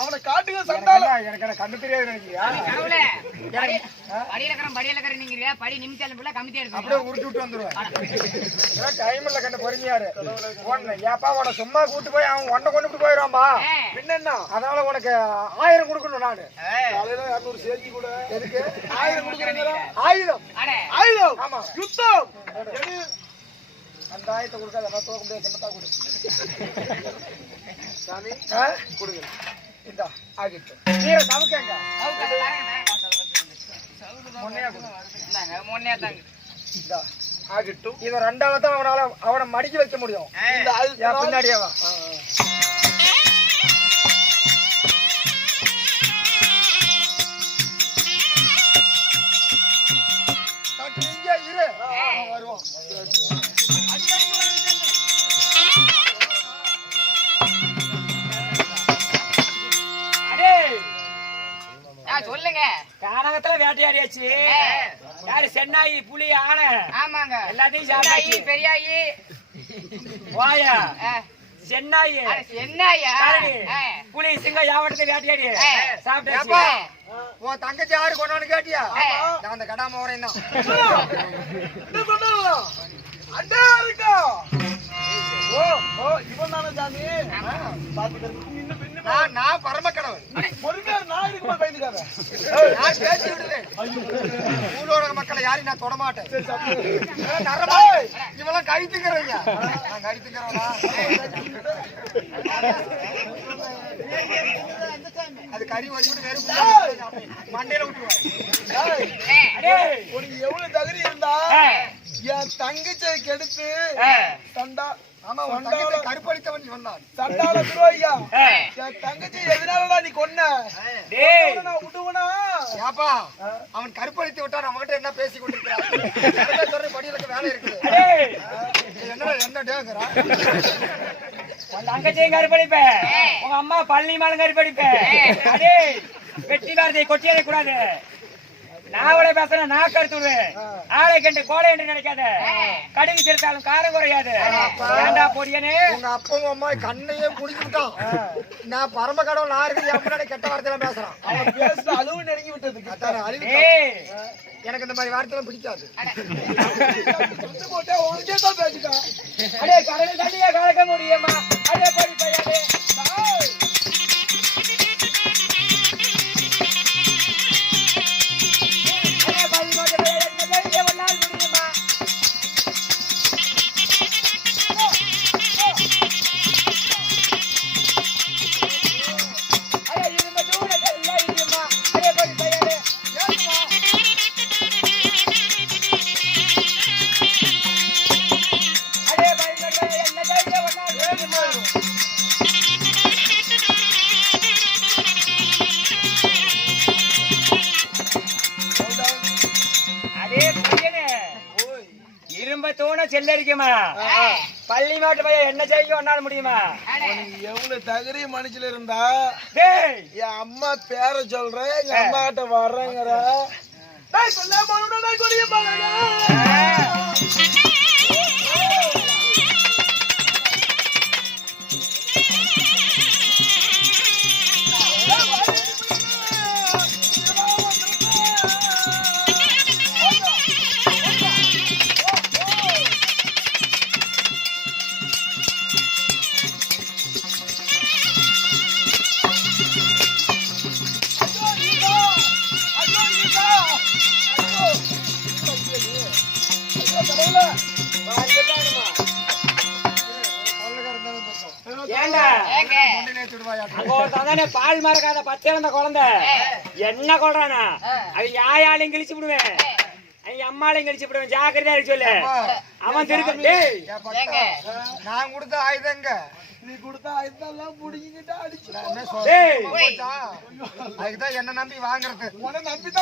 அவனை காட்டுங்க சண்டால. எனக்கு கண்ணு தெரியாது நினைக்கிறியா? படியில நீங்க படி நிமிஷம் ஃபுல்லா கமிட்டி எடுத்து அப்படியே உருட்டி விட்டு வந்துருவேன். டைம் இல்ல கண்ணு பொறுமையாரு. ஏப்பா உன சும்மா கூட்டு போய் அவன் ஒன்ன கொண்டு போயிடுவான்பா. பின்ன அதனால உனக்கு 1000 கொடுக்கணும் நானு. காலையில 200 சேர்த்தி கூட. எதுக்கு 1000 கொடுக்குறீங்களா? 1000. ஆயுதம். ஆமா யுத்தம். அந்த ஆயத்தை கொடுக்காத நான் தோக்க முடியாது. சின்னதா கொடு சாமி கொடுங்க. இந்த ஆகிட்டு நீரை தவுக்கங்க. ஆகிட்டும். இத ரெண்டாவது தான் அவனை மடிக்க வைக்க முடியும். பின்னாடியே வா. இரு வருவோம். சொல்லுங்க. கானகத்துல வேட்டையாடியாச்சு. யாரு சென்னாயி புலி ஆனை? ஆமாங்க. எல்லாத்தையும் சென்னாயி பெரியாயி வாயா சென்னாயி சென்னாயா புலி சிங்கம் யாவட்டத்தை வேட்டையாடி சாப்பிட்டாச்சு. உன் தங்கச்சி யாரு கொண்டான்னு கேட்டியா? நான் அந்த கடாம வரேன் தான். அண்டா இருக்கா? ஓ ஓ இவன் தானே சாமி. நான் பரம கடவுள். பொறுமையா நான் இருக்குமா பயந்துக்காத. நான் பேசி விடுவேன். ஊரோட மக்களை யாரையும் நான் தொடமாட்டேன். இவெல்லாம் கழித்துக்கிறவங்க. நான் கழித்துக்கிறவனா? அது கறி வச்சு விட்டு வெறும் மண்டையில விட்டுருவேன். எவ்வளவு தகுதி இருந்தா என் தங்கச்சியை கெடுத்து சண்டா. ஆமா கருப்படித்தவன் சொன்னான். சண்டால துரோகியா என் தங்கச்சி எதனாலடா நீ கொன்ன? விட்டுவனா? ஏப்பா அவன் கருப்படித்து விட்டான். அவன்கிட்ட என்ன பேசி கொண்டிருக்கிறான்? படிகளுக்கு வேலை இருக்குது. என்ன டேங்கிறா? உன் தங்கச்சியும் கருப்படிப்பேன். உங்க அம்மா பள்ளி மேலும் கருப்படிப்பேன். அதே வெட்டி வார்த்தை கொட்டியதை கூடாது. நாவலை பேசுறேன் நான் கருத்துடுவேன். ஆளை கண்டு கோலை என்று நினைக்காத. கடுகு திருத்தாலும் காரம் குறையாது. பொடியனே உங்க அப்பவும் அம்மா கண்ணையே குடிச்சுட்டான். நான் பரம கடவுள் நான் இருக்கு. என் கெட்ட வார்த்தையெல்லாம் பேசுறான். அழுவு நெருங்கி விட்டதுக்கு எனக்கு இந்த மாதிரி வார்த்தை பிடிக்காது. போட்டா உனக்கே தான் பேசிட்டான். அடே கடவுள் தண்ணியா கலக்க முடியுமா? அடே படி பையாடே செல்லரிக்குமா? பள்ளி மாட்டு பையன் என்ன செய்ய ஒன்னால முடியுமா? எவ்வளவு தகுதி மனுஷில இருந்தா என் அம்மா பேர சொல்றேன். எங்க அம்மா கிட்ட வர்றேங்கிற பால் மறக்காத பத்தே வந்த குழந்தை என்ன கொள்றானா? அவன் யாயாலையும் கிழிச்சு விடுவேன். அவங்க அம்மாலையும் கழிச்சு விடுவேன். ஜாக்கிரதையா இருக்கு சொல்லு. அவன் திருக்க நான் கொடுத்த ஆயுதங்க. நீ கொடுத்த ஆயுதம் புடிங்கிட்டு அடிச்சு அதுக்குதான் என்ன நம்பி வாங்குறது. நம்பிதான்